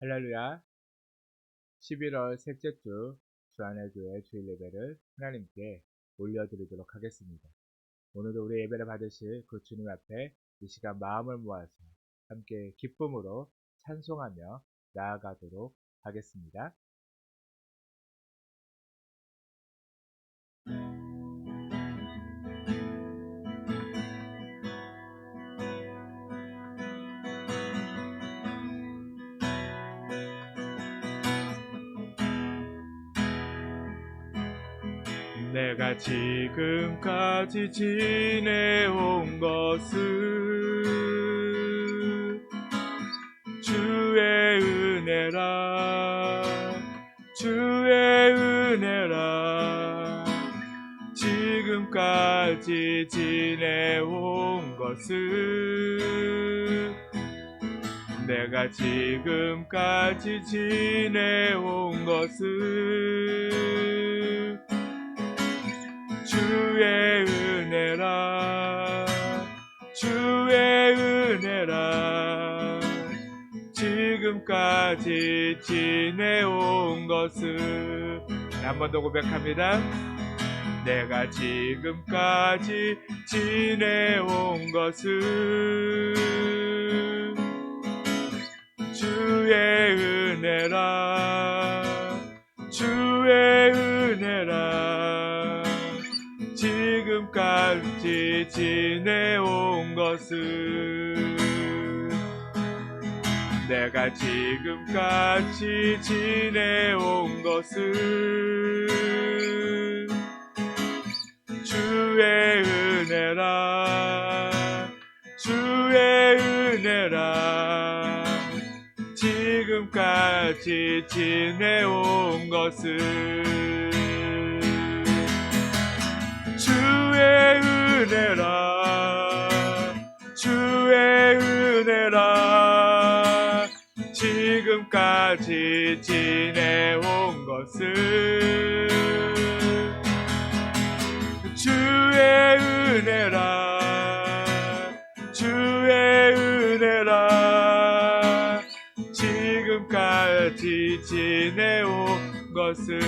할렐루야. 11월 셋째 주 주안의 교회 주일 예배를 하나님께 올려드리도록 하겠습니다. 오늘도 우리 예배를 받으실 그 주님 앞에 이 시간 마음을 모아서 함께 기쁨으로 찬송하며 나아가도록 하겠습니다. 내가 지금까지 지내온 것은 주의 은혜라, 주의 은혜라. 지금까지 지내온 것은 내가 지금까지 지내온 것은 주의 은혜라, 주의 은혜라. 지금까지 지내온 것은 한 번 더 고백합니다. 내가 지금까지 지내온 것은 주의 은혜라, 주의 은혜라. 지금까지 지내온 것은 내가 지금까지 지내온 것은 주의 은혜라, 주의 은혜라. 지금까지 지내온 것은 주의 은혜라, 주의 은혜라. 지금까지 지내온 것은 주의 은혜라, 주의 은혜라. 지금까지 지내온 것은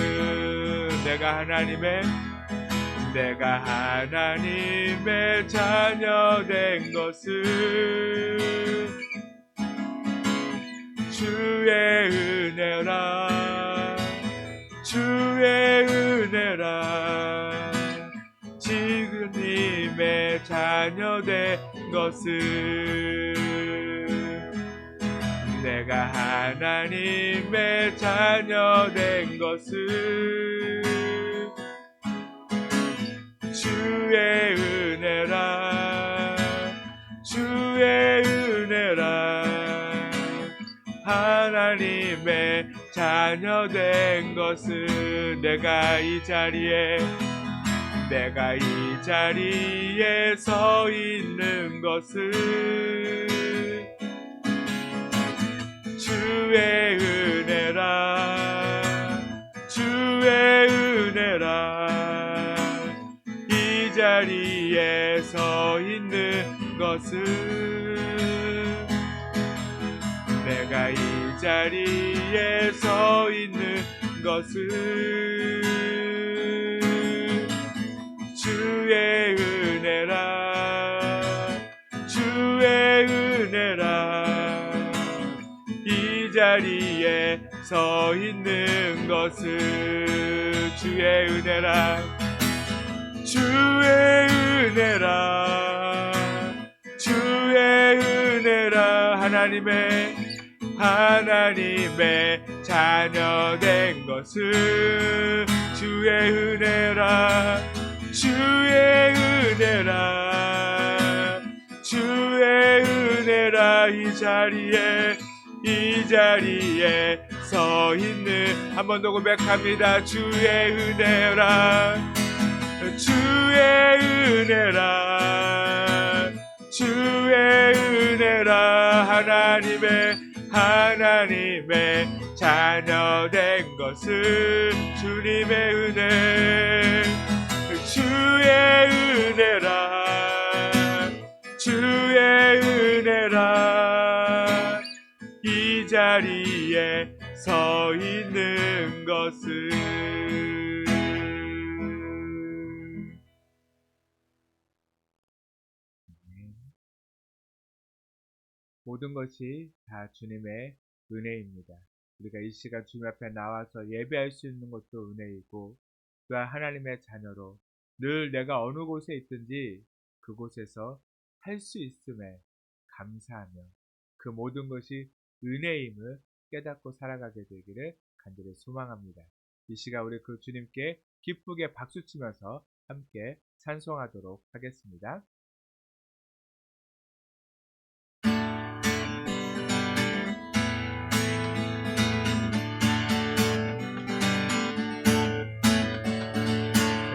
내가 하나님의 자녀 된 것은 주의 은혜라, 주의 은혜라. 주님의 자녀 된 것은 내가 하나님의 자녀 된 것은 주의 은혜라, 주의 은혜라. 하나님의 자녀 된 것은 내가 이 자리에 서 있는 것은 주의 은혜라, 주의 은혜라. 이 자리에 서 있는 것은 내가 이 자리에 서 있는 것은 주의 은혜라, 주의 은혜라. 이 자리에 서 있는 것은 주의 은혜라, 주의 은혜라, 주의 은혜라. 하나님의 자녀 된 것은 주의 은혜라, 주의 은혜라, 주의 은혜라. 이 자리에 서 있는 한 번 더 고백합니다. 주의 은혜라, 주의 은혜라, 주의 은혜라. 하나님의 자녀 된 것은 주님의 은혜, 주의 은혜라, 주의 은혜라. 이 자리에 것을. 모든 것이 다 주님의 은혜입니다. 우리가 이 시간 주님 앞에 나와서 예배할 수 있는 것도 은혜이고, 또한 하나님의 자녀로 늘 내가 어느 곳에 있든지 그곳에서 할 수 있음에 감사하며 그 모든 것이 은혜임을 깨닫고 살아가게 되기를 간절히 소망합니다. 이 시간 우리 그 주님께 기쁘게 박수치면서 함께 찬송하도록 하겠습니다.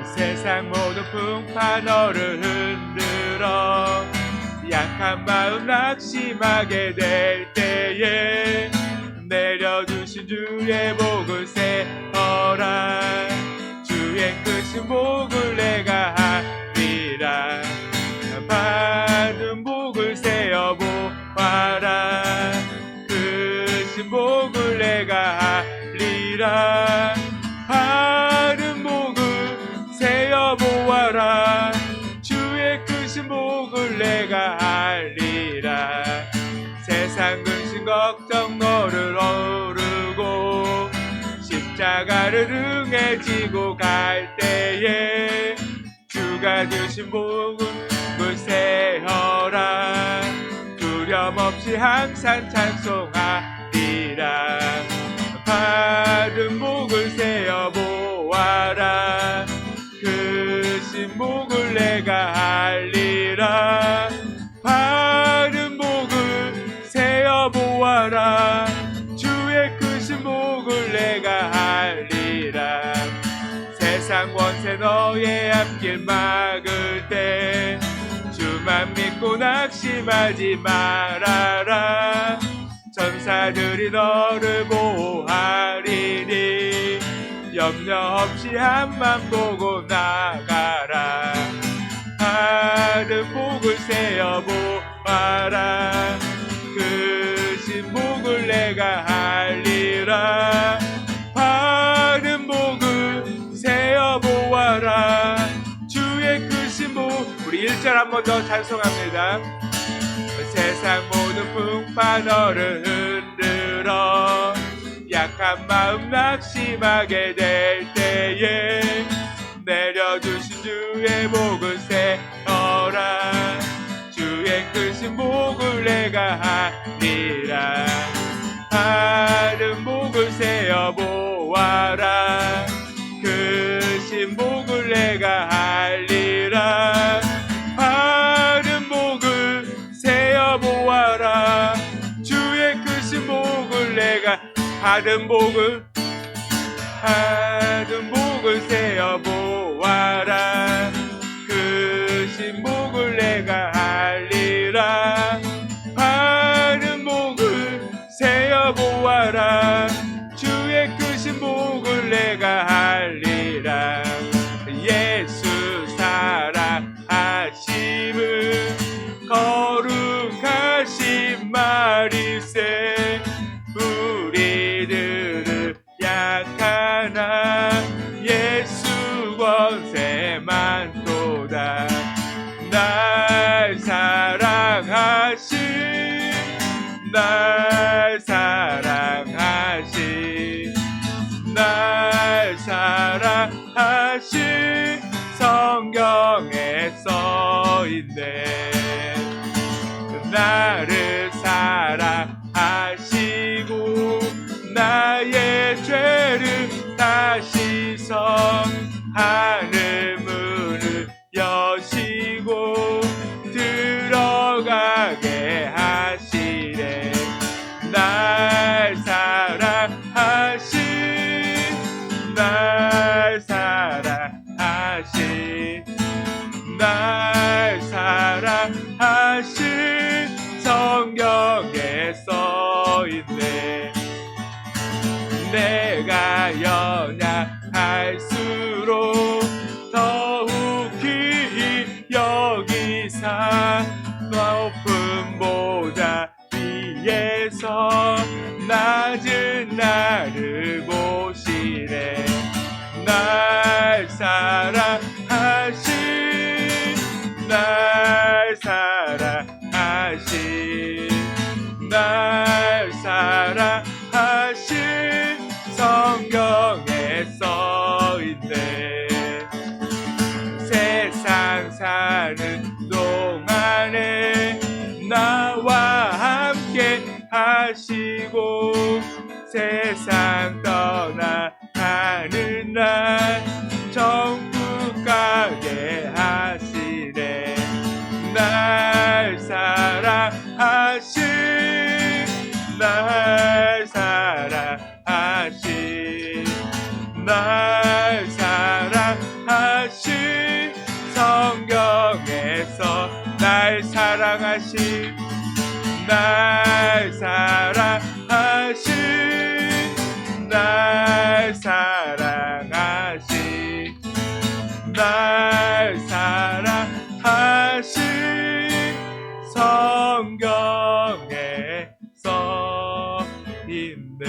세상 모든 풍파 너를 흔들어 약한 마음 낙심하게 될 때에 내려주신 주의 복을 세어라. 주의 크신 복을 내가 하리라. 받은 복을 세어보아라. 크신 복을 내가 하리라. 받은 복을 세어보아라. 주의 크신 복을 내가 알리라. 세상 근심 걱정 너를 오르고 십자가를 등에 지고 갈 때에 주가 주신 복을 세어라. 두려움 없이 항상 찬송하리라. 받은 복을 세어보아라. 크신 복을 내가 알리라. 받은 복을 세어보아라. 주의 크신 복을 내가 알리라. 세상 권세 너의 앞길 막을 때 주만 믿고 낙심하지 말아라. 천사들이 너를 보호하리니 염려 없이 앞만 보고 나가라. 받은 복을 세어보아라. 크신 복을 내가 알리라. 받은 복을 세어보아라. 주의 크신 복. 우리 1절 한 번 더 찬송합니다. 세상 모든 풍파 너를 흔들어 약한 마음 낙심하게 될 때에 내려주신 주의 복을 세어라. 주의 크신 복을 내가 하리라. 받은 복을 세어보아라. 크신 복을 내가 알리라. 받은 복을 세어보아라. 주의 크신 복을 내가 받은 복을 세어보아라. 크신 복을 내가 알리라. 받은 복을 세어보아라. 주의 크신 복을 내가 알리라. 예수 사랑하심을 거룩하신 말일세. 우리들을 약하나 예수 권세만 도다. 날 사랑하신 날 사랑하신 날 사랑하신 성경에 써있네. 나를 사랑하시고 나의 죄를 다 씻어 하늘 문을 여시고 들어가게 하시네. 날 사랑하신 날 사랑하신 날 사랑하신 성경에 써있네. 내가 연약할수록 하고 세상 떠나가는 날 천국 가게 하시네. 날 사랑하신 날 사랑하신 날 사랑하신 성경에서 날 사랑하신 날 사랑하신 날 사랑하신 날 사랑하신 성경에 써 있네.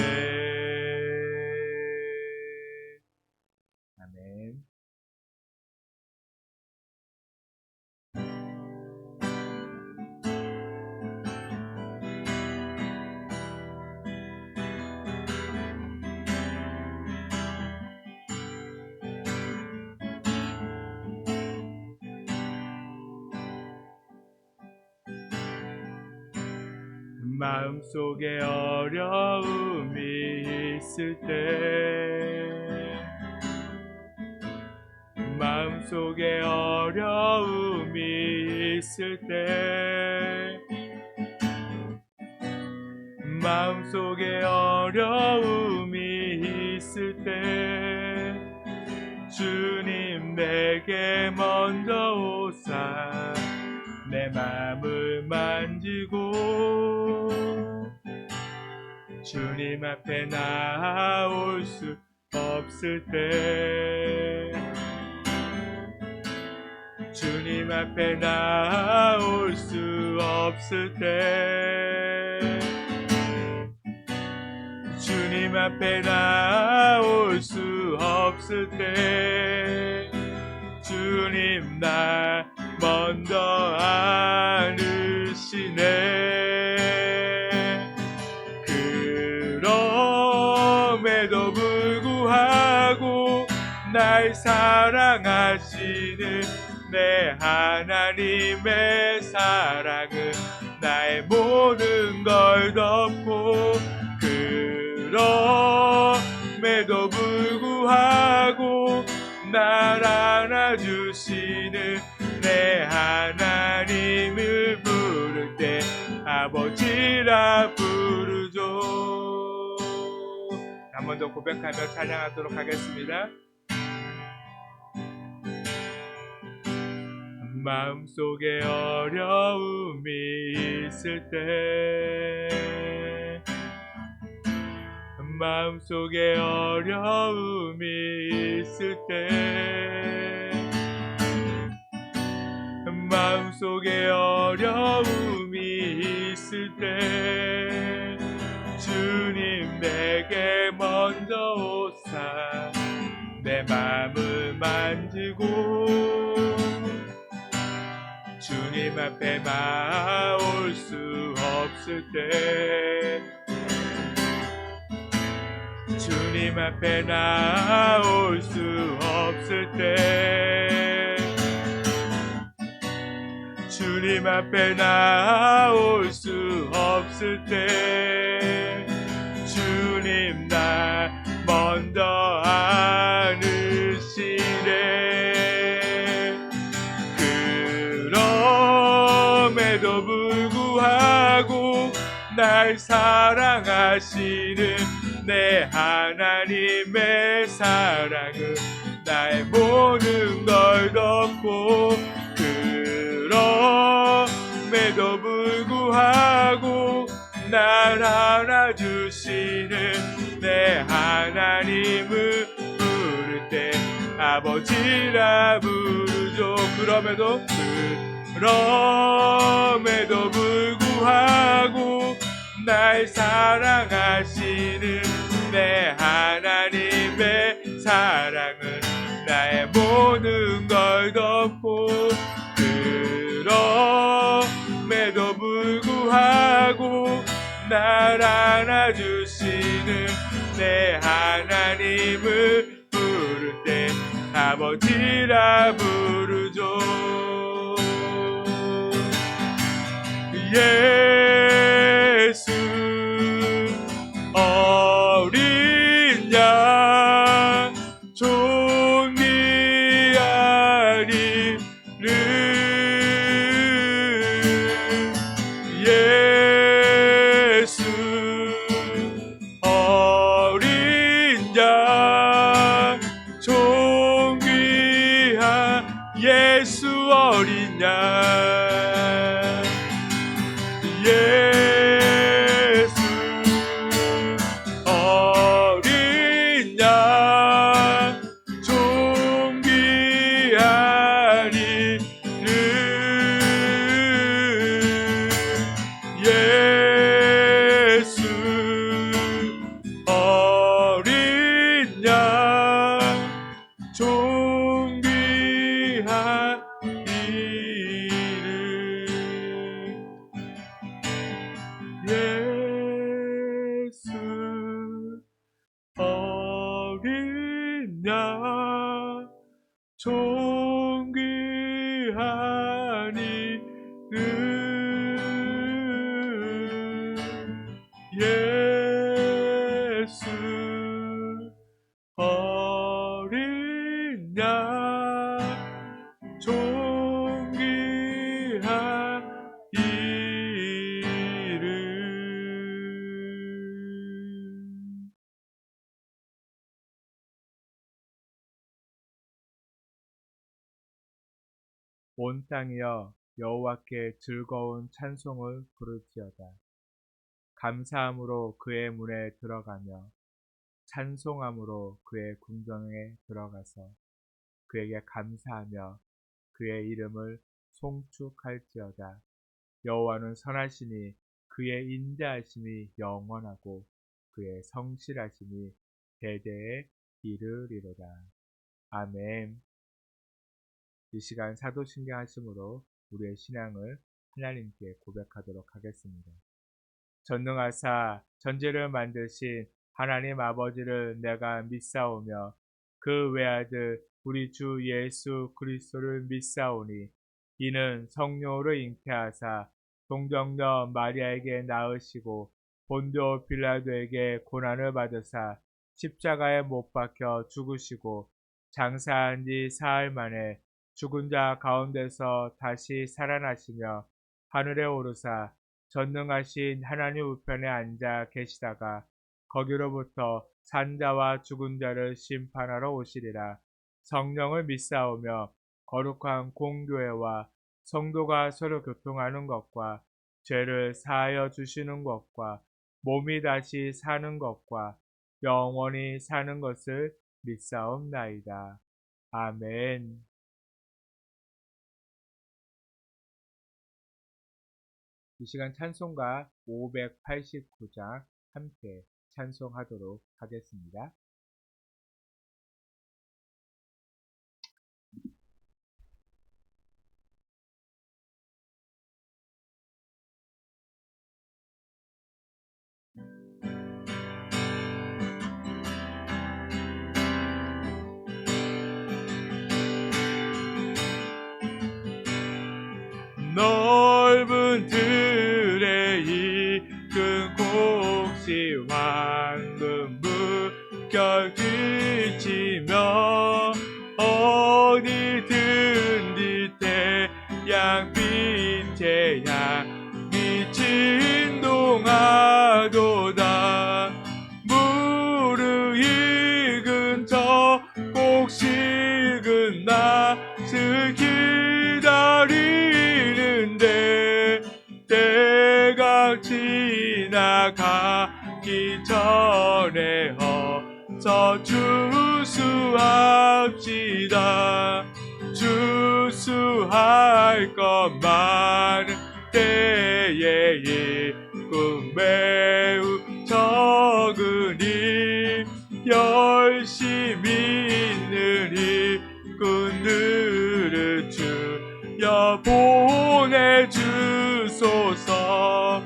아멘. 마음속에 어려움이 있을 때 마음속에 어려움이 있을 때 마음속에 어려움이 있을 때 주님 내게 먼저 오사 내 마음을 만지고 주님 앞에 나올 수 없을 때 주님 앞에 나올 수 없을 때 주님 앞에 나올 수 없을 때 주님 나 먼저 안으시네. 그럼에도 불구하고 날 사랑하시는 내 하나님의 사랑은 나의 모든 걸 덮고 그럼에도 불구하고 날 안아주시는 내 하나님을 부를 때 아버지라 부르죠. 한 번 더 고백하며 찬양하도록 하겠습니다. 마음속에 어려움이 있을 때 마음속에 어려움이 있을 때 마음속에 어려움이 있을 때 주님 내게 먼저 오사 내 마음을 만지고 주님 앞에 나올 수 없을 때 주님 앞에 나올 수 없을 때 주님 앞에 나올 수 없을 때 주님 나 먼저 안으시네. 그럼에도 불구하고 날 사랑하시는 내 하나님의 사랑은 나의 모든 걸 덮고 그럼에도 불구하고 날 안아주시는 내 하나님을 부를 때 아버지라 부르죠. 그럼에도 불구하고 날 사랑하시는 내 하나님의 사랑은 나의 모든 걸 덮고 그럼에도 불구하고 날 안아주시는 내 하나님을 부를 때 아버지라 부르죠. 예수 예수 어린 양 예수 어린 양 존귀한 이름 예수 어린 양 존귀한 예수 어린 양 존귀한 이름 예수 어린 양 존귀한 이름. 온 땅이여 여호와께 즐거운 찬송을 부를지어다. 감사함으로 그의 문에 들어가며 찬송함으로 그의 궁정에 들어가서 그에게 감사하며 그의 이름을 송축할지어다. 여호와는 선하시니 그의 인자하심이 영원하고 그의 성실하심이 대대에 이르리로다. 아멘. 이 시간 사도신경 하심으로 우리의 신앙을 하나님께 고백하도록 하겠습니다. 전능하사 전지를 만드신 하나님 아버지를 내가 믿사오며 그 외아들 우리 주 예수 그리스도를 믿사오니 이는 성령으로 잉태하사 동정녀 마리아에게 낳으시고 본도 빌라도에게 고난을 받으사 십자가에 못 박혀 죽으시고 장사한 지 사흘 만에 죽은 자 가운데서 다시 살아나시며 하늘에 오르사 전능하신 하나님 우편에 앉아 계시다가 거기로부터 산자와 죽은 자를 심판하러 오시리라. 성령을 믿사오며 거룩한 공교회와 성도가 서로 교통하는 것과 죄를 사하여 주시는 것과 몸이 다시 사는 것과 영원히 사는 것을 믿사옵나이다. 아멘. 이 시간 찬송가 589장 함께 찬송하도록 하겠습니다. 넓은 들에 익은 곡식 황금 물결 그치며 어디든 태양 빛에 향이 진동하도다. 무르익은 저 곡식은 낯을 기다리는데 때가 지나가기 전에 어서 주수합시다. 주수할 것 많은 때에 일꾼 매우 적으니 열심히 있는 일꾼들을 주여 보내주소서.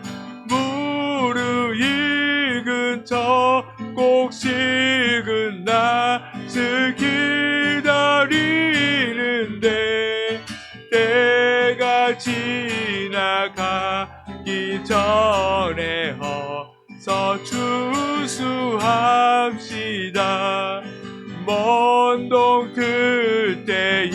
무르익은 저 곡식은 낯을 기다리는데 때가 지나가기 전에 어서 주수합시다. 먼 동 틀 때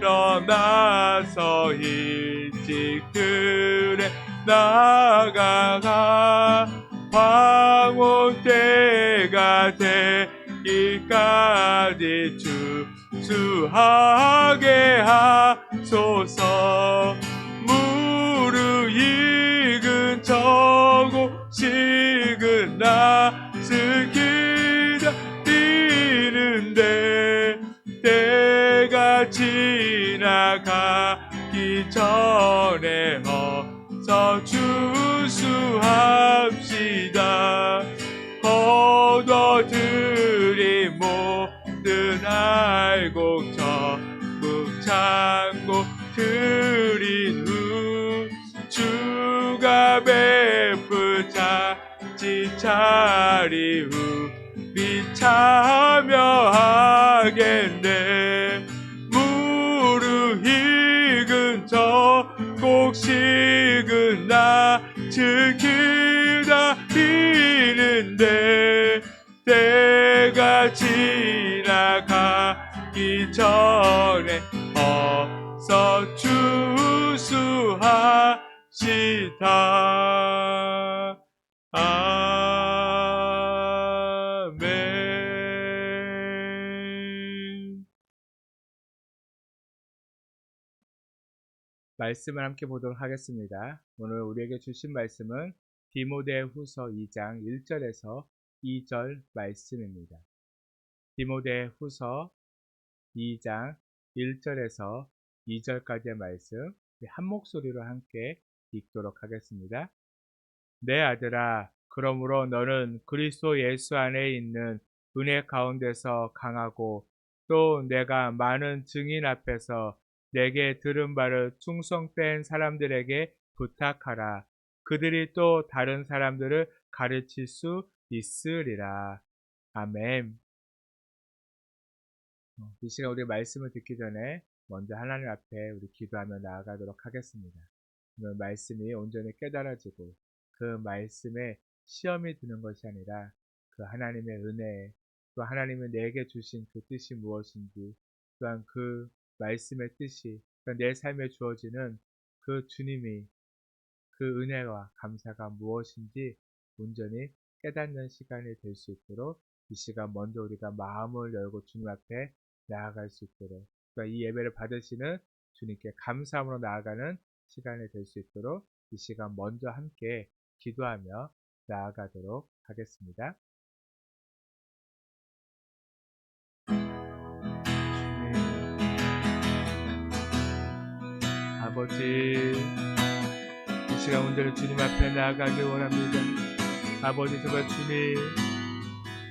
일어나서 일찍 들에 나가가 황혼 때가 되기까지 주수하게 주소서. 무르익은 저곡식은 낯을 기다리는데 때가 지나가기 전에 어서 주수합시다. 거둬들인 모든 알곡 전부 창고 드린 후 주가 베풀 잔치 차리 후 참여하겠네. 무르익은 저곡식은 낯을 기다리는데 때가 지나가기 전에 어서 주수합시다. 아멘. 말씀을 함께 보도록 하겠습니다. 오늘 우리에게 주신 말씀은 디모데후서 2장 1절에서 2절 말씀입니다. 디모데후서 2장 1절에서 2절까지의 말씀 한 목소리로 함께 읽도록 하겠습니다. 내 아들아, 그러므로 너는 그리스도 예수 안에 있는 은혜 가운데서 강하고 또 내가 많은 증인 앞에서 내게 들은 바를 충성된 사람들에게 부탁하라. 그들이 또 다른 사람들을 가르칠 수 있으리라. 아멘. 이 시간 우리 말씀을 듣기 전에 먼저 하나님 앞에 우리 기도하며 나아가도록 하겠습니다. 오늘 말씀이 온전히 깨달아지고 그 말씀에 시험이 드는 것이 아니라 그 하나님의 은혜, 또 하나님이 내게 주신 그 뜻이 무엇인지, 또한 그 말씀의 뜻이 내 삶에 주어지는 그 주님이 그 은혜와 감사가 무엇인지 온전히 깨닫는 시간이 될 수 있도록 이 시간 먼저 우리가 마음을 열고 주님 앞에 나아갈 수 있도록, 그러니까 이 예배를 받으시는 주님께 감사함으로 나아가는 시간이 될 수 있도록 이 시간 먼저 함께 기도하며 나아가도록 하겠습니다. 아버지, 이 시간 온전히 주님 앞에 나아가길 원합니다. 아버지, 정말 주님,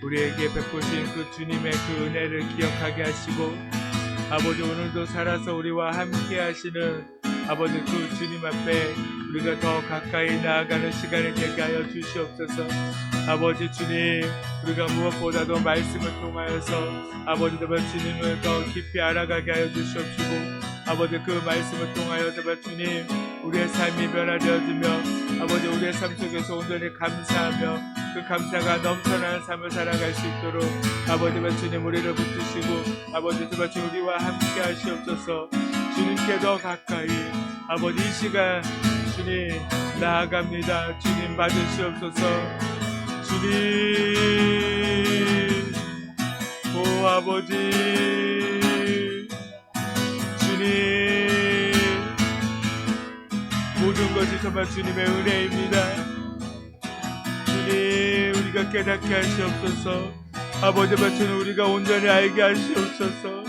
우리에게 베푸신 그 주님의 그 은혜를 기억하게 하시고, 아버지, 오늘도 살아서 우리와 함께 하시는 아버지 그 주님 앞에 우리가 더 가까이 나아가는 시간이 되게 하여 주시옵소서. 아버지 주님, 우리가 무엇보다도 말씀을 통하여서 아버지 정말 주님을 더 깊이 알아가게 하여 주시옵시고, 아버지 그 말씀을 통하여 정말 주님 우리의 삶이 변화되어지며 아버지 우리의 삶 속에서 온전히 감사하며 그 감사가 넘쳐나는 삶을 살아갈 수 있도록 아버지 정말 주님 우리를 붙드시고 아버지 정말 주 우리와 함께 하시옵소서. 주님께 더 가까이 아버지 이 시간 주님 나아갑니다. 주님 받으시옵소서. 주님 오 아버지 주님 모든 것이 정말 주님의 은혜입니다. 주님 우리가 깨닫게 하시옵소서. 아버지 주님 우리가 온전히 알게 하시옵소서.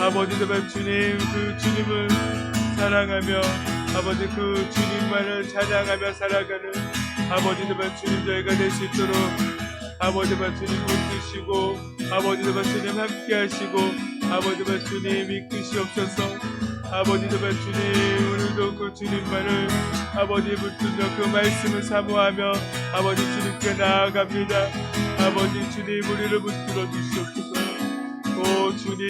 아버지 정말 주님 그 주님을 사랑하며 아버지 그 주님만을 찬양하며 살아가는 아버지 정말 주님 저희가 될 수 있도록 아버지 정말 주님 붙드시고 아버지 정말 주님 함께 하시고 아버지 정말 주님 이끄시옵소서. 아버지 정말 주님 오늘도 그 주님만을 아버지 붙들며 그 말씀을 사모하며 아버지 주님께 나아갑니다. 아버지 주님 우리를 붙들어 주시옵소서. 오 주님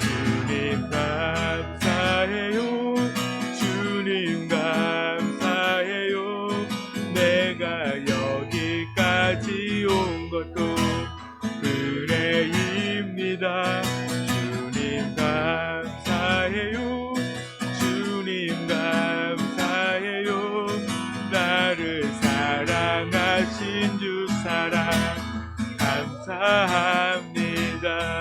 주님 감사해요. 주님 감사해요. 내가 여기까지 온 것도 은혜입니다. 주님 감사해요. 주님 감사해요. 감사합니다.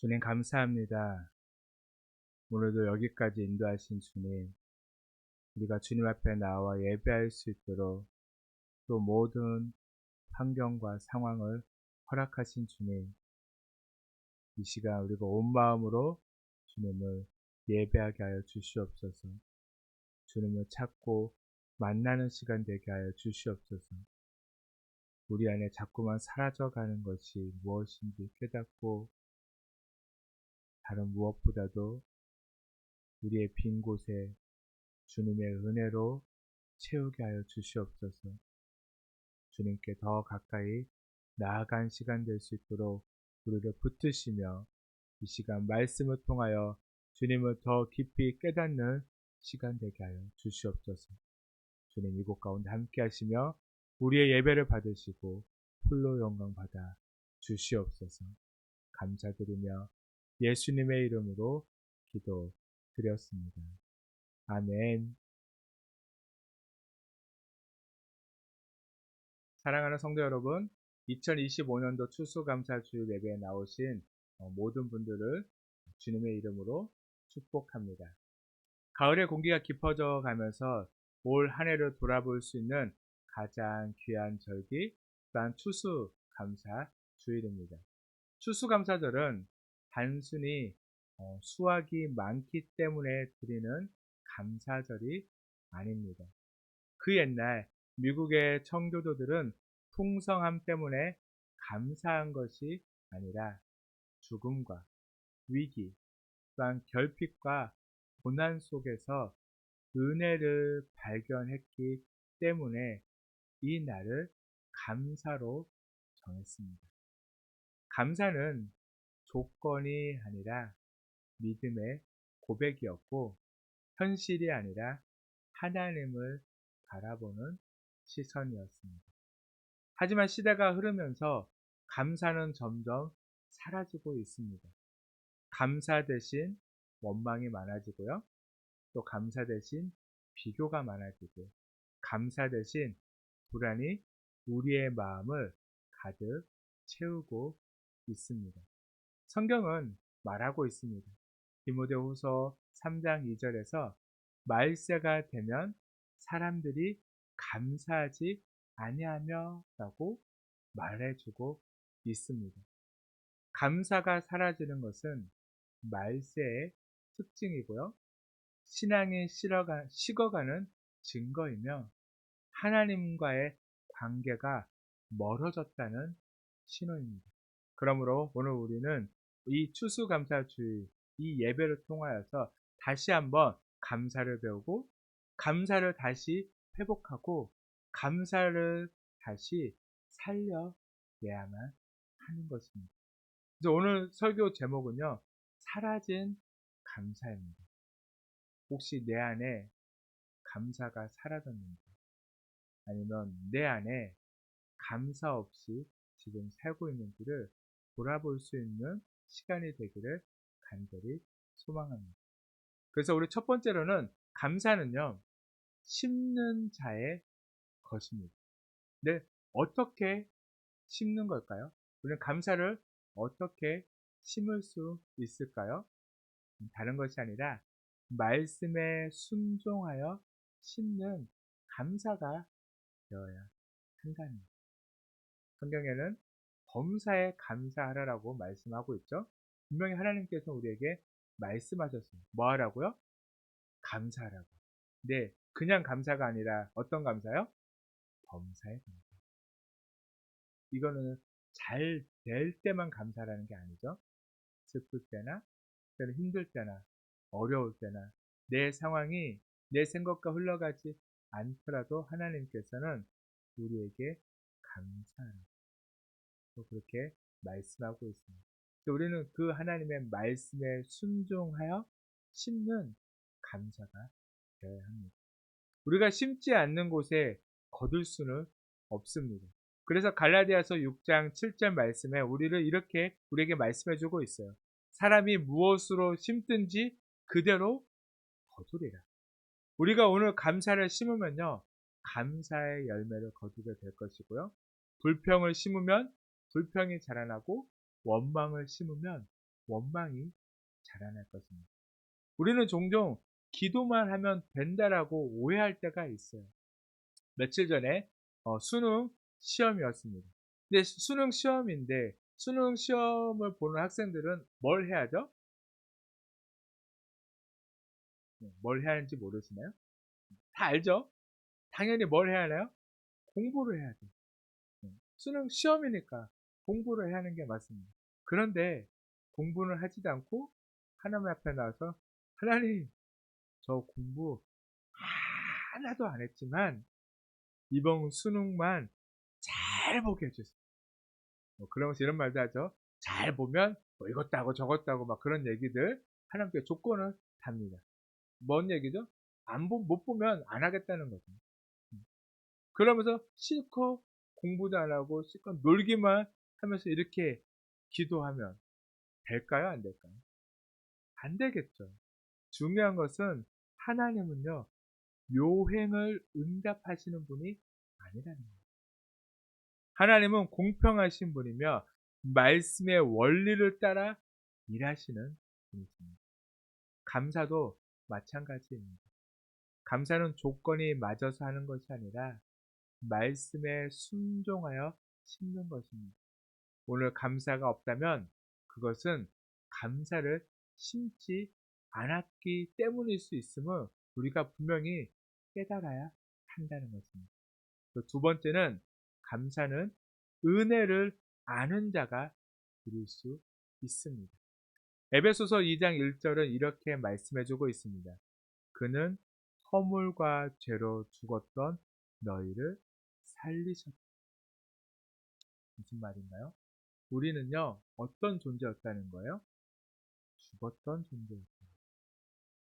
주님 감사합니다. 오늘도 여기까지 인도하신 주님, 우리가 주님 앞에 나와 예배할 수 있도록 또 모든 환경과 상황을 허락하신 주님, 이 시간 우리가 온 마음으로 주님을 예배하게 하여 주시옵소서. 주님을 찾고 만나는 시간 되게 하여 주시옵소서. 우리 안에 자꾸만 사라져가는 것이 무엇인지 깨닫고 다른 무엇보다도 우리의 빈 곳에 주님의 은혜로 채우게 하여 주시옵소서. 주님께 더 가까이 나아간 시간 될 수 있도록 우리를 붙드시며 이 시간 말씀을 통하여 주님을 더 깊이 깨닫는 시간 되게 하여 주시옵소서. 주님 이곳 가운데 함께 하시며 우리의 예배를 받으시고 홀로 영광 받아 주시옵소서. 감사드리며 예수님의 이름으로 기도드렸습니다. 아멘. 사랑하는 성도 여러분, 2025년도 추수감사주일 예배에 나오신 모든 분들을 주님의 이름으로 축복합니다. 가을의 공기가 깊어져 가면서 올 한 해를 돌아볼 수 있는 가장 귀한 절기, 또한 추수감사주일입니다. 추수감사절은 단순히 수확이 많기 때문에 드리는 감사절이 아닙니다. 그 옛날 미국의 청교도들은 풍성함 때문에 감사한 것이 아니라 죽음과 위기, 또한 결핍과 고난 속에서 은혜를 발견했기 때문에 이 날을 감사로 정했습니다. 감사는 조건이 아니라 믿음의 고백이었고, 현실이 아니라 하나님을 바라보는 시선이었습니다. 하지만 시대가 흐르면서 감사는 점점 사라지고 있습니다. 감사 대신 원망이 많아지고요. 또 감사 대신 비교가 많아지고, 감사 대신 불안이 우리의 마음을 가득 채우고 있습니다. 성경은 말하고 있습니다. 디모데후서 3장 2절에서 말세가 되면 사람들이 감사하지 아니하며 라고 말해주고 있습니다. 감사가 사라지는 것은 말세의 특징이고요. 신앙이 식어가는 증거이며 하나님과의 관계가 멀어졌다는 신호입니다. 그러므로 오늘 우리는 이 추수감사주일, 이 예배를 통하여서 다시 한번 감사를 배우고, 감사를 다시 회복하고, 감사를 다시 살려내야만 하는 것입니다. 그래서 오늘 설교 제목은요, 사라진 감사입니다. 혹시 내 안에 감사가 사라졌는지, 아니면 내 안에 감사 없이 지금 살고 있는지를 돌아볼 수 있는 시간이 되기를 간절히 소망합니다. 그래서 우리 첫 번째로는 감사는요, 심는 자의 것입니다. 근데 어떻게 심는 걸까요? 우리는 감사를 어떻게 심을 수 있을까요? 다른 것이 아니라 말씀에 순종하여 심는 감사가 되어야 한다는 거예요. 성경에는 범사에 감사하라라고 말씀하고 있죠. 분명히 하나님께서 우리에게 말씀하셨어요. 뭐 하라고요? 감사하라고. 네, 그냥 감사가 아니라 어떤 감사요? 범사에 감사. 이거는 잘 될 때만 감사라는 게 아니죠. 슬플 때나 때는 힘들 때나 어려울 때나 내 상황이 내 생각과 흘러가지 않더라도 하나님께서는 우리에게 감사하라고 그렇게 말씀하고 있습니다. 우리는 그 하나님의 말씀에 순종하여 심는 감사가 되어야 합니다. 우리가 심지 않는 곳에 거둘 수는 없습니다. 그래서 갈라디아서 6장 7절 말씀에 우리를 이렇게 우리에게 말씀해 주고 있어요. 사람이 무엇으로 심든지 그대로 거두리라. 우리가 오늘 감사를 심으면요, 감사의 열매를 거두게 될 것이고요. 불평을 심으면 불평이 자라나고 원망을 심으면 원망이 자라날 것입니다. 우리는 종종 기도만 하면 된다라고 오해할 때가 있어요. 며칠 전에 수능 시험이었습니다. 근데 수능 시험인데 수능 시험을 보는 학생들은 뭘 해야죠? 뭘 해야 하는지 모르시나요? 다 알죠? 당연히 뭘 해야 하나요? 공부를 해야 돼요. 수능 시험이니까 공부를 해야 하는 게 맞습니다. 그런데 공부는 하지도 않고 하나님 앞에 나와서 하나님, 저 공부 하나도 안 했지만 이번 수능만 잘 보게 해주세요. 그러면서 이런 말도 하죠. 잘 보면 뭐 이것도 하고 저것도 하고 막 그런 얘기들 하나님께 조건을 답니다. 뭔 얘기죠? 못 보면 안 하겠다는 거죠. 그러면서 실컷 공부도 안 하고 실컷 놀기만 하면서 이렇게 기도하면 될까요? 안 될까요? 안 되겠죠. 중요한 것은 하나님은요, 요행을 응답하시는 분이 아니라는 거예요. 하나님은 공평하신 분이며 말씀의 원리를 따라 일하시는 분이십니다. 감사도 마찬가지입니다. 감사는 조건이 맞아서 하는 것이 아니라 말씀에 순종하여 심는 것입니다. 오늘 감사가 없다면 그것은 감사를 심지 않았기 때문일 수 있음을 우리가 분명히 깨달아야 한다는 것입니다. 두 번째는 감사는 은혜를 아는 자가 이룰 수 있습니다. 에베소서 2장 1절은 이렇게 말씀해주고 있습니다. 그는 허물과 죄로 죽었던 너희를 살리셨다. 무슨 말인가요? 우리는요, 어떤 존재였다는 거예요? 죽었던 존재였어요.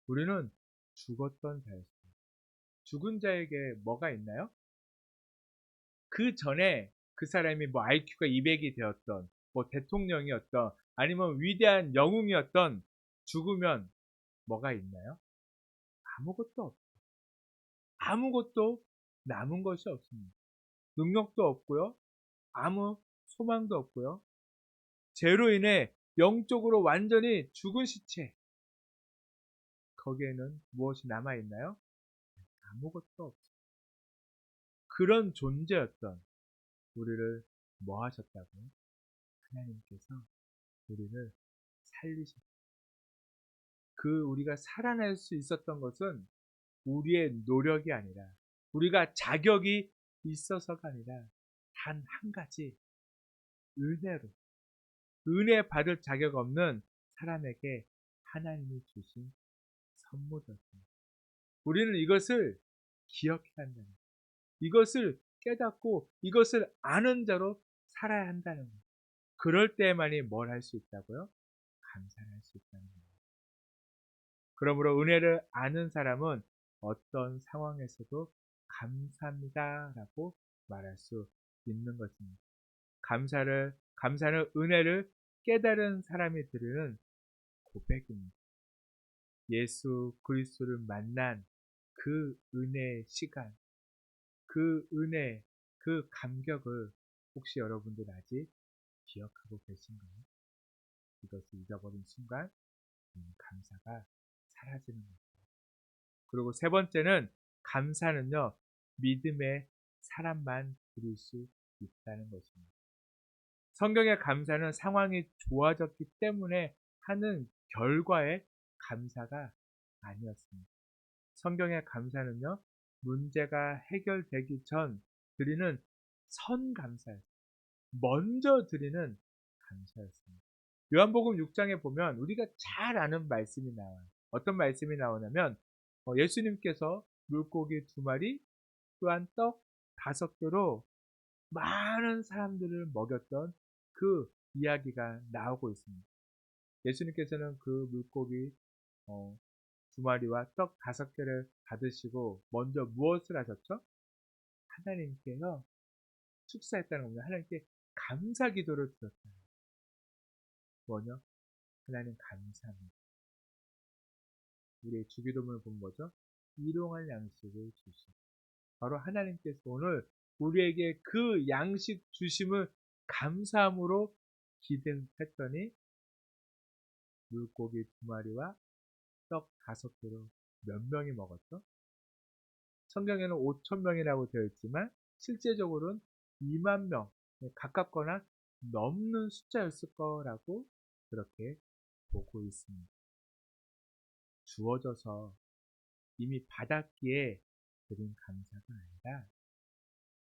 우리는 죽었던 자였어요. 죽은 자에게 뭐가 있나요? 그 전에 그 사람이 뭐 IQ가 200이 되었던, 뭐 대통령이었던, 아니면 위대한 영웅이었던 죽으면 뭐가 있나요? 아무것도 없어요. 아무것도 남은 것이 없습니다. 능력도 없고요. 아무 소망도 없고요. 죄로 인해 영적으로 완전히 죽은 시체. 거기에는 무엇이 남아있나요? 아무것도 없어요. 그런 존재였던 우리를 뭐 하셨다고요? 하나님께서 우리를 살리셨어요. 그 우리가 살아날 수 있었던 것은 우리의 노력이 아니라 우리가 자격이 있어서가 아니라 단 한 가지 은혜로 은혜 받을 자격 없는 사람에게 하나님이 주신 선물이었습니다. 우리는 이것을 기억해야 한다는 거예요. 이것을 깨닫고 이것을 아는 자로 살아야 한다는 거예요. 그럴 때만이 뭘 할 수 있다고요? 감사를 할 수 있다는 거예요. 그러므로 은혜를 아는 사람은 어떤 상황에서도 감사합니다 라고 말할 수 있는 것입니다. 감사는 은혜를 깨달은 사람이 드리는 고백입니다. 예수 그리스도를 만난 그 은혜의 시간, 그 은혜, 그 감격을 혹시 여러분들 아직 기억하고 계신가요? 이것을 잊어버린 순간 감사가 사라지는 거예요. 그리고 세 번째는 감사는요, 믿음의 사람만 드릴 수 있다는 것입니다. 성경의 감사는 상황이 좋아졌기 때문에 하는 결과의 감사가 아니었습니다. 성경의 감사는요, 문제가 해결되기 전 드리는 선감사였습니다. 먼저 드리는 감사였습니다. 요한복음 6장에 보면 우리가 잘 아는 말씀이 나와요. 어떤 말씀이 나오냐면 예수님께서 물고기 2마리 또한 떡 5개로 많은 사람들을 먹였던 그 이야기가 나오고 있습니다. 예수님께서는 그 물고기 2마리와 떡 5개를 받으시고 먼저 무엇을 하셨죠? 하나님께요, 축사했다는 겁니다. 하나님께 감사 기도를 드렸다. 뭐냐? 하나님 감사합니다. 우리의 주기도문을 본 거죠. 일용할 양식을 주시고, 바로 하나님께서 오늘 우리에게 그 양식 주심을 감사함으로 기대했더니 물고기 2마리와 떡 5개로 몇 명이 먹었죠? 성경에는 5,000명이라고 되어 있지만 실제적으로는 2만 명 가깝거나 넘는 숫자였을 거라고 그렇게 보고 있습니다. 주어져서 이미 받았기에 드린 감사가 아니라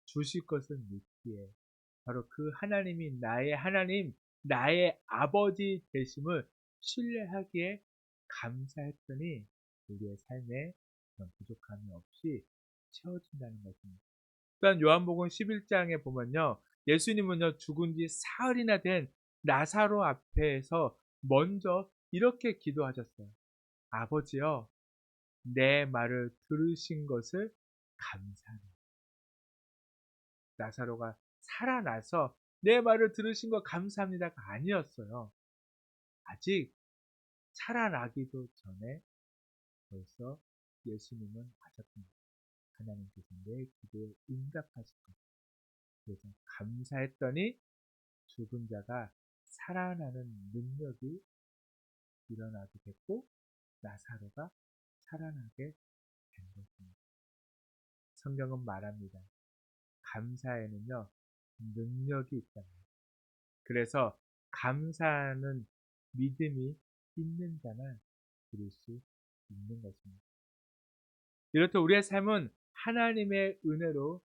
주실 것을 믿기에 바로 그 하나님이 나의 하나님, 나의 아버지 되심을 신뢰하기에 감사했더니 우리의 삶에 그런 부족함이 없이 채워진다는 것입니다. 또한 요한복음 11장에 보면요, 예수님은요, 죽은 지 사흘이나 된 나사로 앞에서 먼저 이렇게 기도하셨어요. 아버지여, 내 말을 들으신 것을 감사합니다. 나사로가 살아나서 내 말을 들으신 것 감사합니다가 아니었어요. 아직 살아나기도 전에 벌써 예수님은 하셨습니다. 하나님께서 내 기도에 응답하실 것. 그래서 감사했더니 죽은 자가 살아나는 능력이 일어나게 됐고 나사로가 살아나게 된 것입니다. 성경은 말합니다. 감사에는요, 능력이 있다. 그래서 감사하는 믿음이 있는 자만 드릴 수 있는 것입니다. 이렇듯 우리의 삶은 하나님의 은혜로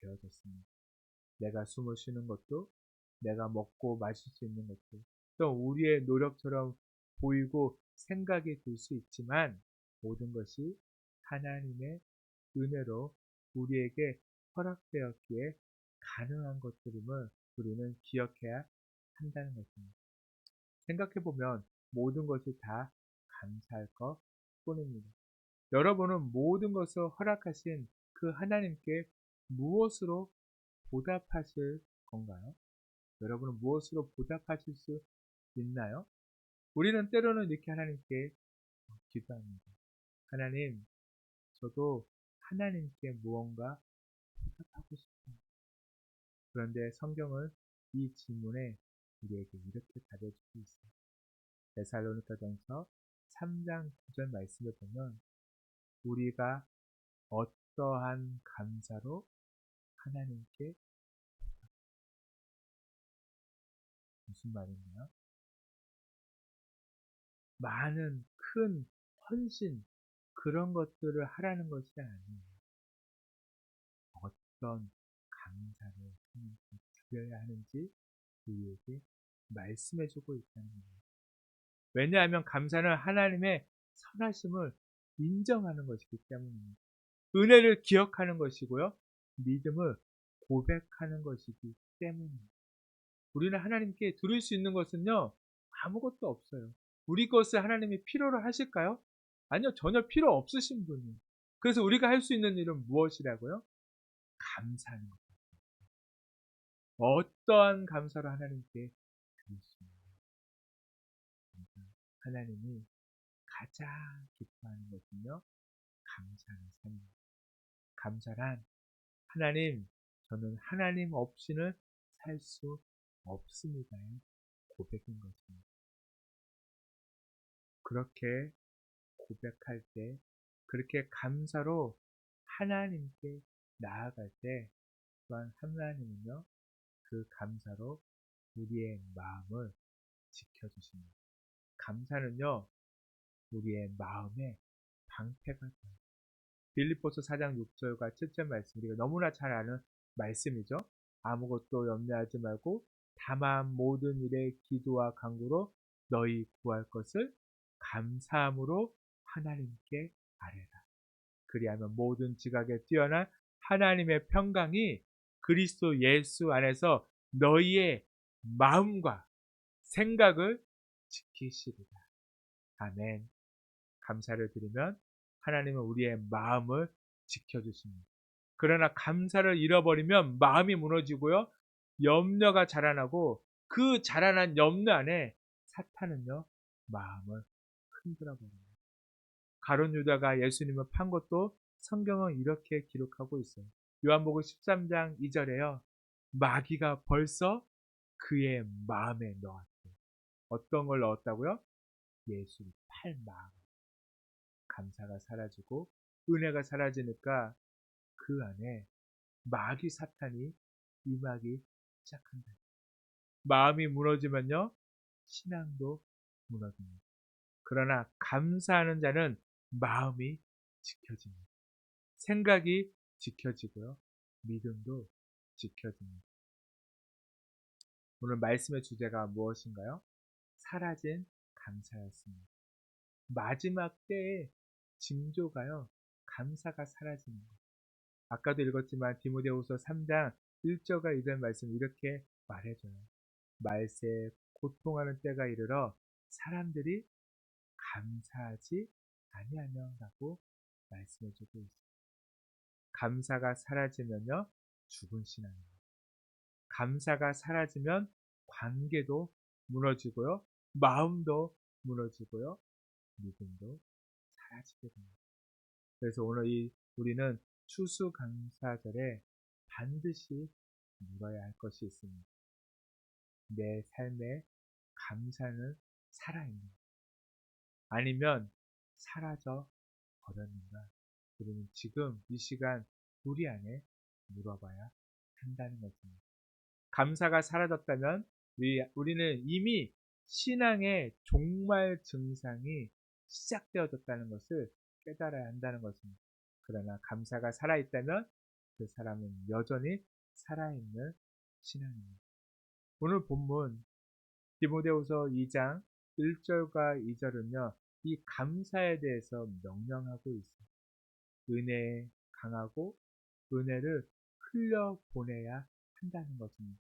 되어졌습니다. 내가 숨을 쉬는 것도, 내가 먹고 마실 수 있는 것도, 또 우리의 노력처럼 보이고 생각이 들 수 있지만 모든 것이 하나님의 은혜로 우리에게 허락되었기에 가능한 것들임을 우리는 기억해야 한다는 것입니다. 생각해보면 모든 것이 다 감사할 것 뿐입니다. 여러분은 모든 것을 허락하신 그 하나님께 무엇으로 보답하실 건가요? 여러분은 무엇으로 보답하실 수 있나요? 우리는 때로는 이렇게 하나님께 기도합니다. 하나님, 저도 하나님께 무언가 보답하고 싶어요. 그런데 성경은 이 질문에 우리에게 이렇게 답해주고 있어요. 데살로니가전서 3장 9절 말씀을 보면 우리가 어떠한 감사로 하나님께 무슨 말인가요? 많은 큰 헌신 그런 것들을 하라는 것이 아니에요. 어떤 감사를 하나님께 드려야 하는지 우리에게 말씀해주고 있다는 거예요. 왜냐하면 감사는 하나님의 선하심을 인정하는 것이기 때문입니다. 은혜를 기억하는 것이고요. 믿음을 고백하는 것이기 때문입니다. 우리는 하나님께 드릴 수 있는 것은요, 아무것도 없어요. 우리 것을 하나님이 필요로 하실까요? 아니요, 전혀 필요 없으신 분이에요. 그래서 우리가 할 수 있는 일은 무엇이라고요? 감사하는 것. 어떠한 감사로 하나님께 드릴 수 있는 하나님이 가장 기뻐하는 것은요, 감사하는 삶입니다. 감사란 하나님, 저는 하나님 없이는 살 수 없습니다의 고백인 것입니다. 그렇게 고백할 때, 그렇게 감사로 하나님께 나아갈 때 또한 하나님은요, 그 감사로 우리의 마음을 지켜주십니다. 감사는요, 우리의 마음에 방패가 돼요. 빌립보서 4장 6절과 7절 말씀, 우리가 너무나 잘 아는 말씀이죠. 아무것도 염려하지 말고 다만 모든 일에 기도와 간구로 너희 구할 것을 감사함으로 하나님께 아뢰라. 그리하면 모든 지각에 뛰어난 하나님의 평강이 그리스도 예수 안에서 너희의 마음과 생각을 지키시리라. 아멘. 감사를 드리면 하나님은 우리의 마음을 지켜주십니다. 그러나 감사를 잃어버리면 마음이 무너지고요, 염려가 자라나고 그 자라난 염려 안에 사탄은요, 마음을 흔들어 버립니다. 가룟 유다가 예수님을 판 것도 성경은 이렇게 기록하고 있어요. 요한복음 13장 2절에요. 마귀가 벌써 그의 마음에 넣었대요. 어떤 걸 넣었다고요? 예수를 팔 마음. 감사가 사라지고 은혜가 사라지니까 그 안에 마귀 사탄이 임하기 시작한다. 마음이 무너지면요, 신앙도 무너집니다. 그러나 감사하는 자는 마음이 지켜집니다. 생각이 지켜지고요, 믿음도 지켜집니다. 오늘 말씀의 주제가 무엇인가요? 사라진 감사였습니다. 마지막 때의 징조가요, 감사가 사라지는 것. 아까도 읽었지만 디모데후서 3장 1절과 2절 말씀 이렇게 말해줘요. 말세에 고통하는 때가 이르러 사람들이 감사하지 아니하며 라고 말씀해주고 있습니다. 감사가 사라지면요, 죽은 신앙입니다. 감사가 사라지면 관계도 무너지고요, 마음도 무너지고요, 믿음도 사라지게 됩니다. 그래서 오늘 우리는 추수감사절에 반드시 물어야 할 것이 있습니다. 내 삶에 감사는 살아있는가? 아니면 사라져 버렸는가? 우리는 지금 이 시간 우리 안에 물어봐야 한다는 것입니다. 감사가 사라졌다면 우리는 이미 신앙의 종말 증상이 시작되어졌다는 것을 깨달아야 한다는 것입니다. 그러나 감사가 살아있다면 그 사람은 여전히 살아있는 신앙입니다. 오늘 본문 디모데후서 2장 1절과 2절은요, 이 감사에 대해서 명령하고 있습니다. 은혜에 강하고 은혜를 흘려보내야 한다는 것입니다.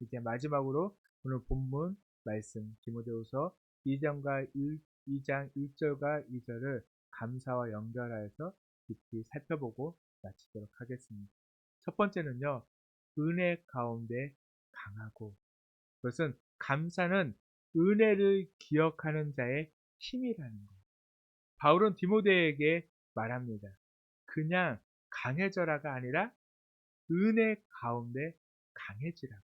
이제 마지막으로 오늘 본문 말씀 디모데후서 2장 1절과 2절을 감사와 연결하여서 깊이 살펴보고 마치도록 하겠습니다. 첫 번째는요, 은혜 가운데 강하고, 그것은 감사는 은혜를 기억하는 자의 힘이라는 거예요. 바울은 디모데에게 말합니다. 그냥 강해져라가 아니라 은혜 가운데 강해지라.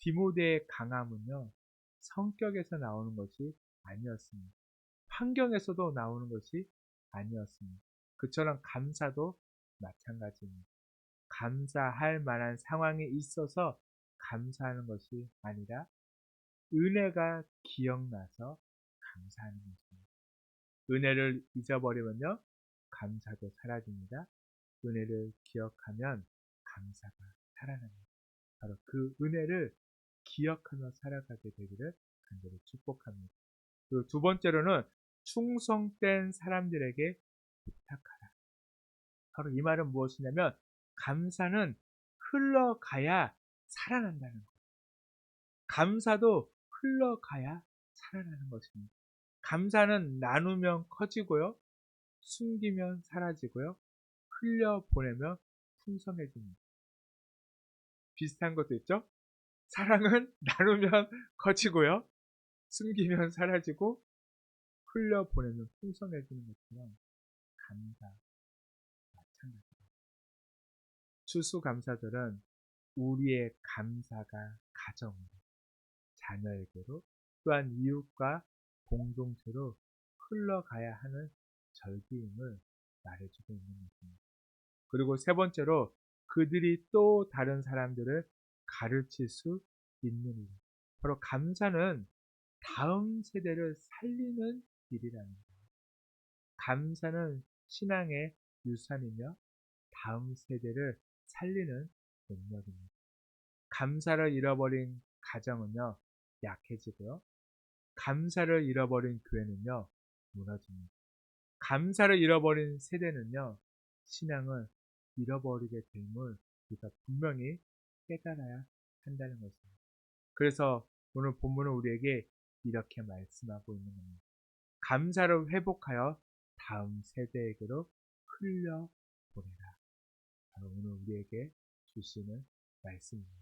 디모데의 강함은요, 성격에서 나오는 것이 아니었습니다. 환경에서도 나오는 것이 아니었습니다. 그처럼 감사도 마찬가지입니다. 감사할 만한 상황이 있어서 감사하는 것이 아니라 은혜가 기억나서 감사하는 것입니다. 은혜를 잊어버리면요, 감사도 사라집니다. 은혜를 기억하면 감사가 살아납니다. 바로 그 은혜를 기억하며 살아가게 되기를 간절히 축복합니다. 그리고 두 번째로는 충성된 사람들에게 부탁하라. 바로 이 말은 무엇이냐면 감사는 흘러가야 살아난다는 거예요. 감사도 흘러가야 살아나는 것입니다. 감사는 나누면 커지고요, 숨기면 사라지고요, 흘려보내면 풍성해집니다. 비슷한 것도 있죠? 사랑은 나누면 커지고요, 숨기면 사라지고, 흘려보내면 풍성해지는 것처럼 감사 마찬가지입니다. 추수감사절은 우리의 감사가 가정으로, 자녀에게로, 또한 이웃과 공동체로 흘러가야 하는 절기임을 말해주고 있는 것입니다. 그리고 세 번째로 그들이 또 다른 사람들을 가르칠 수 있는 일. 바로 감사는 다음 세대를 살리는 일이라는 거예요. 감사는 신앙의 유산이며 다음 세대를 살리는 능력입니다. 감사를 잃어버린 가정은요, 약해지고요. 감사를 잃어버린 교회는요, 무너집니다. 감사를 잃어버린 세대는요, 신앙을 잃어버리게 됨을 우리가 분명히 깨달아야 한다는 것입니다. 그래서 오늘 본문은 우리에게 이렇게 말씀하고 있는 겁니다. 감사를 회복하여 다음 세대에게로 흘려보내라. 바로 오늘 우리에게 주시는 말씀입니다.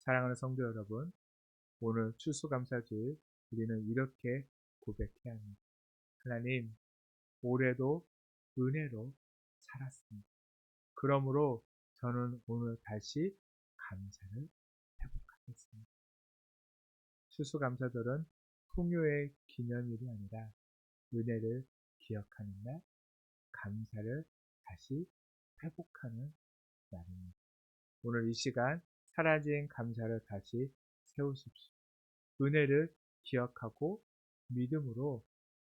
사랑하는 성도 여러분, 오늘 추수감사주일 우리는 이렇게 고백해야 합니다. 하나님, 올해도 은혜로 살았습니다. 그러므로 저는 오늘 다시 감사를 회복하겠습니다. 추수감사절은 풍요의 기념일이 아니라 은혜를 기억하는 날, 감사를 다시 회복하는 날입니다. 오늘 이 시간 사라진 감사를 다시 세우십시오. 은혜를 기억하고 믿음으로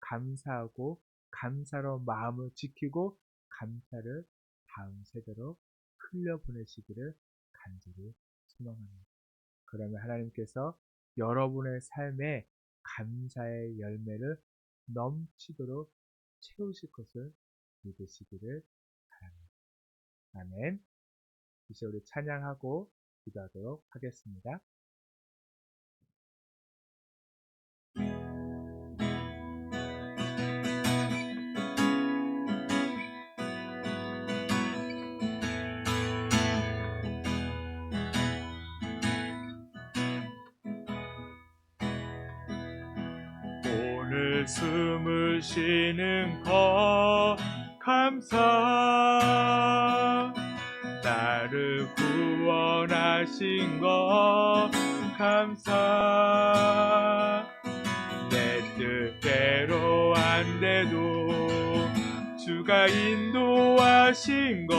감사하고 감사로 마음을 지키고 감사를 다음 세대로 흘려보내시기를 간절히 소망합니다. 그러면 하나님께서 여러분의 삶에 감사의 열매를 넘치도록 채우실 것을 믿으시기를 바랍니다. 아멘. 이제 우리 찬양하고 기도하도록 하겠습니다. 오늘 숨을 쉬는 것 감사, 나를 구원하신 것 감사, 내 뜻대로 안 돼도 주가 인도하신 것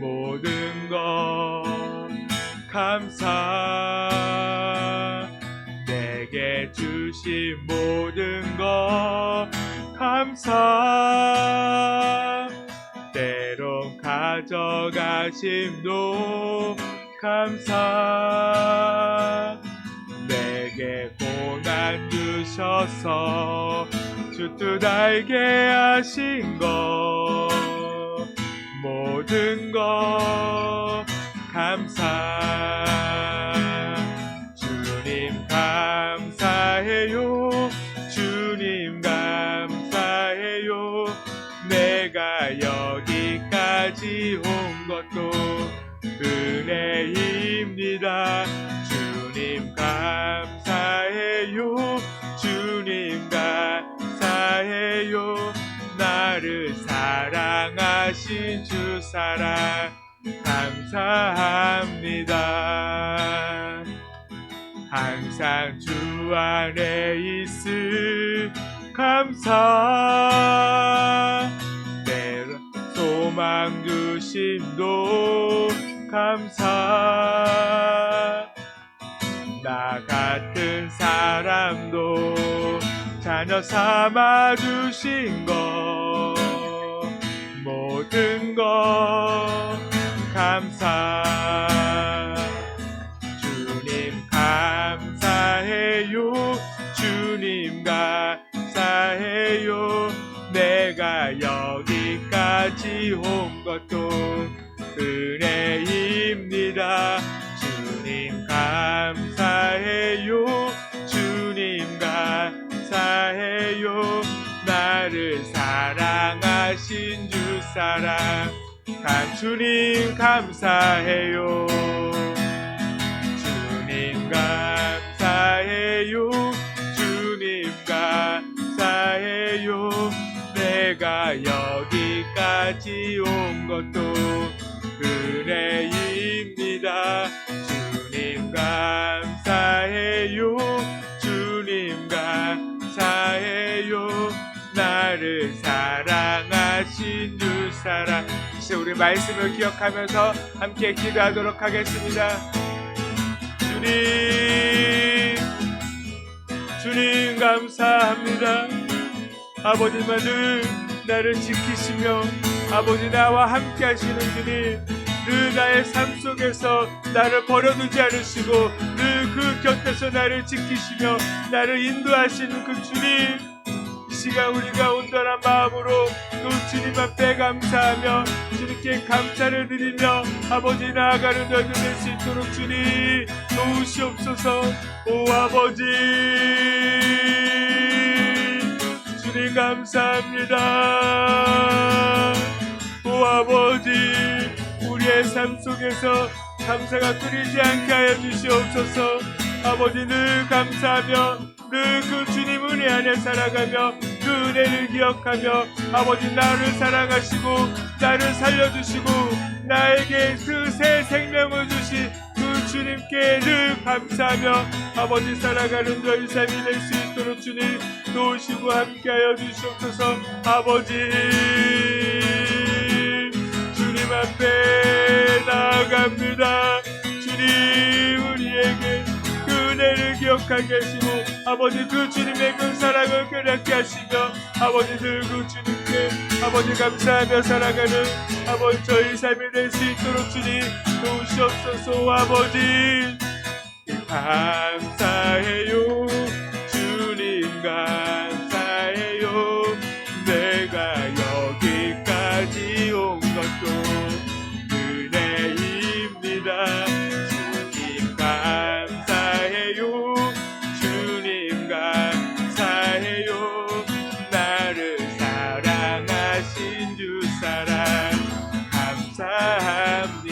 모든 것 감사, 내게 주신 모든 것 감사, 때론 가져가심도 감사, 내게 고난 주셔서 주 뜻 알게 하신 것 모든 것 감사, 주님 감사해요, 주님 감사해요, 내가 여기까지 온 것도 은혜입니다. 주님 감사해요, 주님 감사해요, 나를 사랑하신 주 사랑 감사합니다. 항상 주 안에 있을 감사, 내 소망 주심도 감사, 나 같은 사람도 자녀 삼아 주신 것 모든 것 감사, 주님 감사해요, 주님 감사해요, 내가 여기까지 온 것도 은혜입니다. 주님 감사해요, 주님 감사해요, 나를 사랑하신 주 사랑 주님 감사해요, 주님 감사해요, 주님 감사해요, 내가 여기까지 온 것도 은혜입니다. 주님 감사해요, 주님 감사해요, 다시 우리 말씀을 기억하면서 함께 기도하도록 하겠습니다. 주님 감사합니다. 아버지만 늘 나를 지키시며 아버지 나와 함께 하시는 주님, 늘 나의 삶 속에서 나를 버려두지 않으시고 늘 그 곁에서 나를 지키시며 나를 인도하시는 그 주님, 이 시간 우리가 온전한 마음으로 또 주님 앞에 감사하며 주님께 감사를 드리며 아버지 나아가는 저희들 될 수 있도록 주님 도우시옵소서. 오 아버지 주님 감사합니다. 오 아버지 우리의 삶 속에서 감사가 끊이지 않게 하여 주시옵소서. 아버지 늘 감사하며 늘 그 주님 은혜 안에 살아가며 그 은혜를 기억하며 아버지 나를 사랑하시고 나를 살려주시고 나에게 그 새 생명을 주신 그 주님께 늘 감사하며 아버지 살아가는 저희 삶이 될 수 있도록 주님 도우시고 함께하여 주시옵소서. 아버지 주님 앞에 나아갑니다. 주님 우리에게 그 은혜를 기억하게 하시고 아버지 그 주님의 그 사랑을 깨닫게 하시며 아버지 늘 그 주님께 아버지 감사하며 살아가는 아버지 저희 삶이 될 수 있도록 주님 도우시옵소서. 아버지 감사해요. 주님 감사해요. 내가 여기까지 온 것도 은혜입니다. 주님 감사해요. 주님 감사해요. 나를 사랑하신 주 사랑 감사합니다.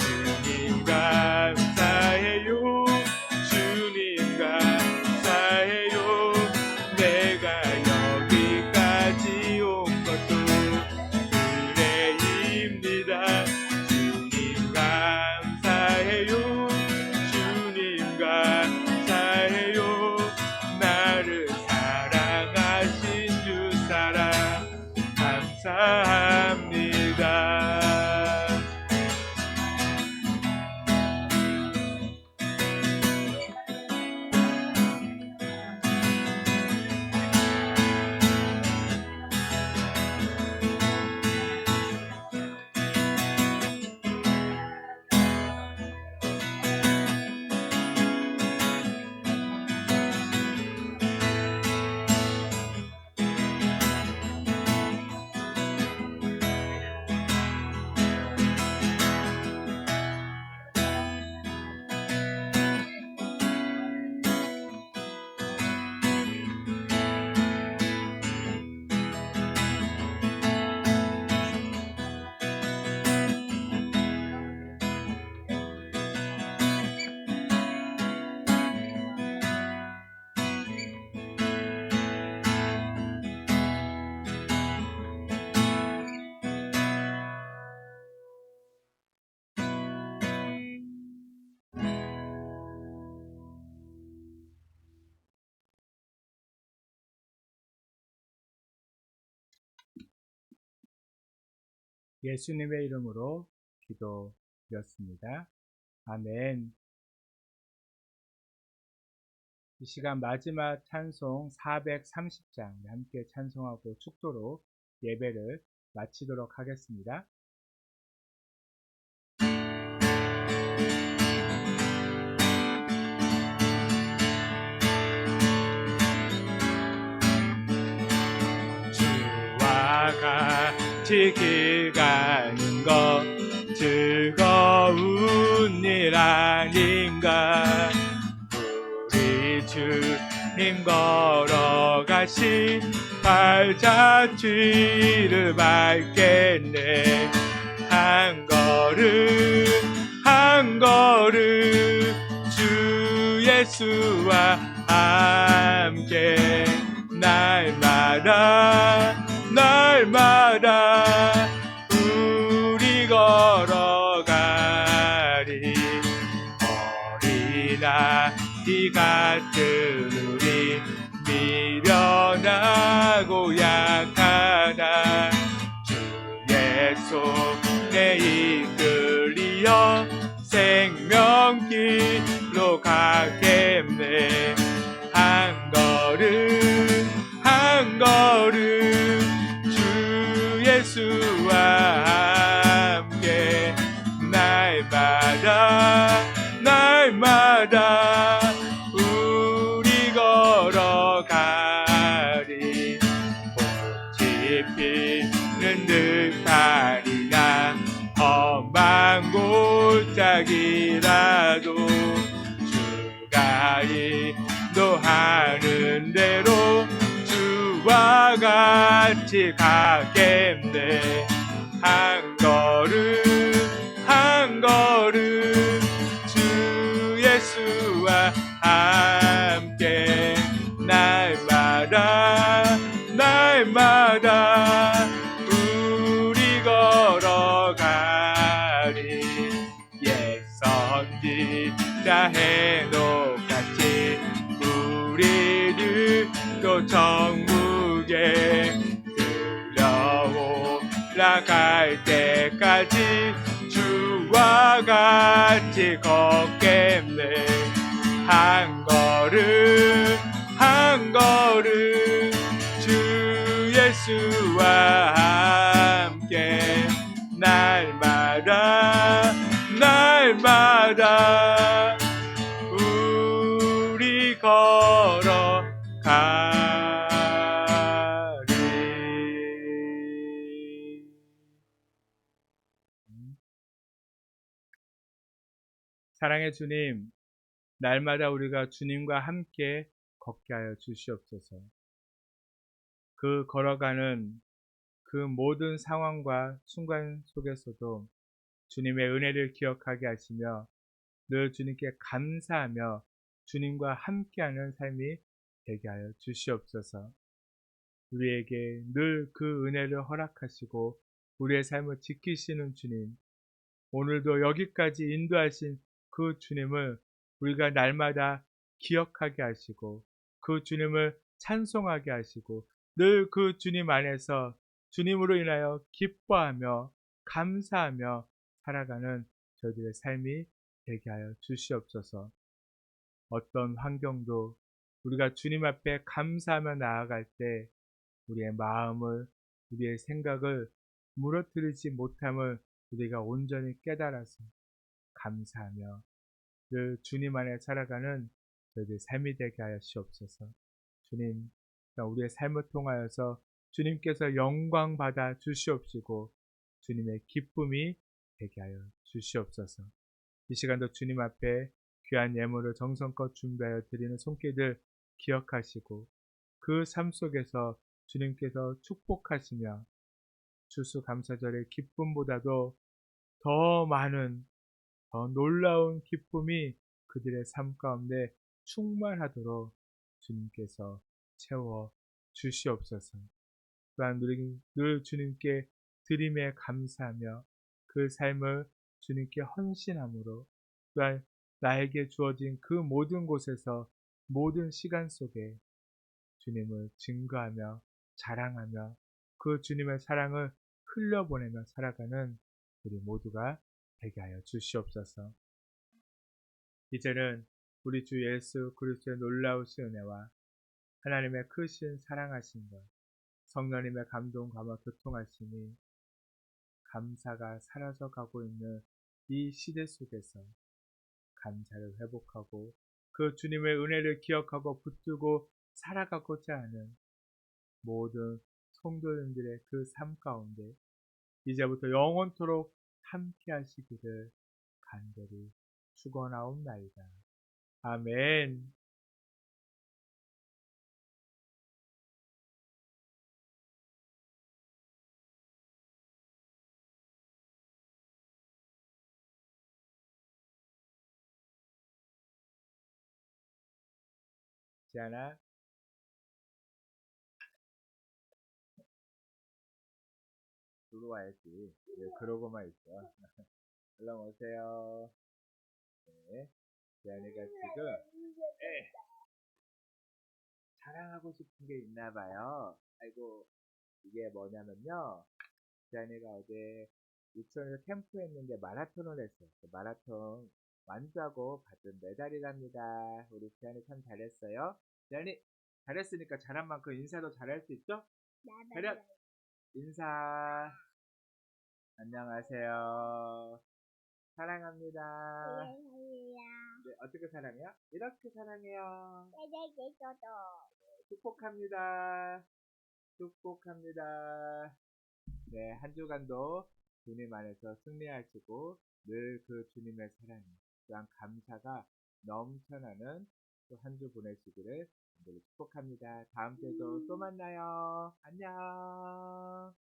주님 감사해요. 주님 감사해요. 내가 여기까지 온 것도 은혜입니다. 주님 감사해요. 주님 감사해요. 나를 사랑하신 주 사랑 감사합니다. 예수님의 이름으로 기도드렸습니다. 아멘. 이 시간 마지막 찬송 430장 함께 찬송하고 축도로 예배를 마치도록 하겠습니다. 주와 같이 길 가는 것 즐거운 일 아닌가. 우리 주님 걸어가신 발자취를 밟겠네. 한 걸음 한 걸음 주 예수와 함께 날마다 우리 걸어가리. 어린아이 같은 우리 미련하고 약하나 손에 이끌리어 생명길로 가겠네. 한 걸음 한 걸음 주 예수와 함께 날마다 우리 걸어가리. 꽃이 피는 듯하리라 험한 골짜기라도 주가 인도하는 대로 주와 같이 가겠네. 한 걸음 한 걸음 주 예수와 함께 날마다 우리 걸어가리. 옛 선지자 해녹같이 우리들도 천국에 들려올라갈 때까지 주와 같이 걷겠네. 한 걸음 한 걸음 주 예수와 함께 날마다 우리 걸어가리. 사랑의 주님, 날마다 우리가 주님과 함께 걷게 하여 주시옵소서. 그 걸어가는 그 모든 상황과 순간 속에서도 주님의 은혜를 기억하게 하시며 늘 주님께 감사하며 주님과 함께하는 삶이 되게 하여 주시옵소서. 우리에게 늘 그 은혜를 허락하시고 우리의 삶을 지키시는 주님, 오늘도 여기까지 인도하신 그 주님을 우리가 날마다 기억하게 하시고 그 주님을 찬송하게 하시고 늘 그 주님 안에서 주님으로 인하여 기뻐하며 감사하며 살아가는 저희들의 삶이 되게 하여 주시옵소서. 어떤 환경도 우리가 주님 앞에 감사하며 나아갈 때 우리의 마음을, 우리의 생각을 무너뜨리지 못함을 우리가 온전히 깨달아서 감사하며 늘 주님 안에 살아가는 저희들의 삶이 되게 하여 주시옵소서. 주님, 우리의 삶을 통하여서 주님께서 영광 받아 주시옵시고 주님의 기쁨이 되게 하여 주시옵소서. 이 시간도 주님 앞에 귀한 예물을 정성껏 준비하여 드리는 손길들 기억하시고 그 삶 속에서 주님께서 축복하시며 추수감사절의 기쁨보다도 더 많은 더 놀라운 기쁨이 그들의 삶 가운데 충만하도록 주님께서 채워 주시옵소서. 또한 늘 주님께 드림에 감사하며 그 삶을 주님께 헌신함으로 또한 나에게 주어진 그 모든 곳에서 모든 시간 속에 주님을 증거하며 자랑하며 그 주님의 사랑을 흘려보내며 살아가는 우리 모두가 되게 하여 주시옵소서. 이제는 우리 주 예수 그리스도의 놀라우신 은혜와 하나님의 크신 사랑하심과 성령님의 감동 감화 교통하심이 감사가 사라져 가고 있는 이 시대 속에서 감사를 회복하고 그 주님의 은혜를 기억하고 붙들고 살아가고자 하는 모든 성도님들의 그 삶 가운데 이제부터 영원토록 함께 하시기를 간절히 축원하옵나이다. 아멘. 지안아, 들어와야지. 왜 그러고만 있어. 얼른 오세요. 네. 지안이가 지금 자랑하고 싶은 게 있나 봐요. 아이고, 이게 뭐냐면요. 지안이가 어제 유치원에서 캠프했는데 마라톤을 했어요. 그 마라톤 완주하고 받은 메달이랍니다. 우리 지안이 참 잘했어요. 지안이 잘했으니까 잘한 만큼 인사도 잘할 수 있죠? 차렷! 인사. 안녕하세요. 사랑합니다. 네, 어떻게 사랑해요? 이렇게 사랑해요. 축복합니다. 축복합니다. 네, 한 주간도 주님 안에서 승리하시고 늘 그 주님의 사랑, 또한 감사가 넘쳐나는 또 한 주 보내시기를 늘 축복합니다. 다음 주에도 또 만나요. 안녕.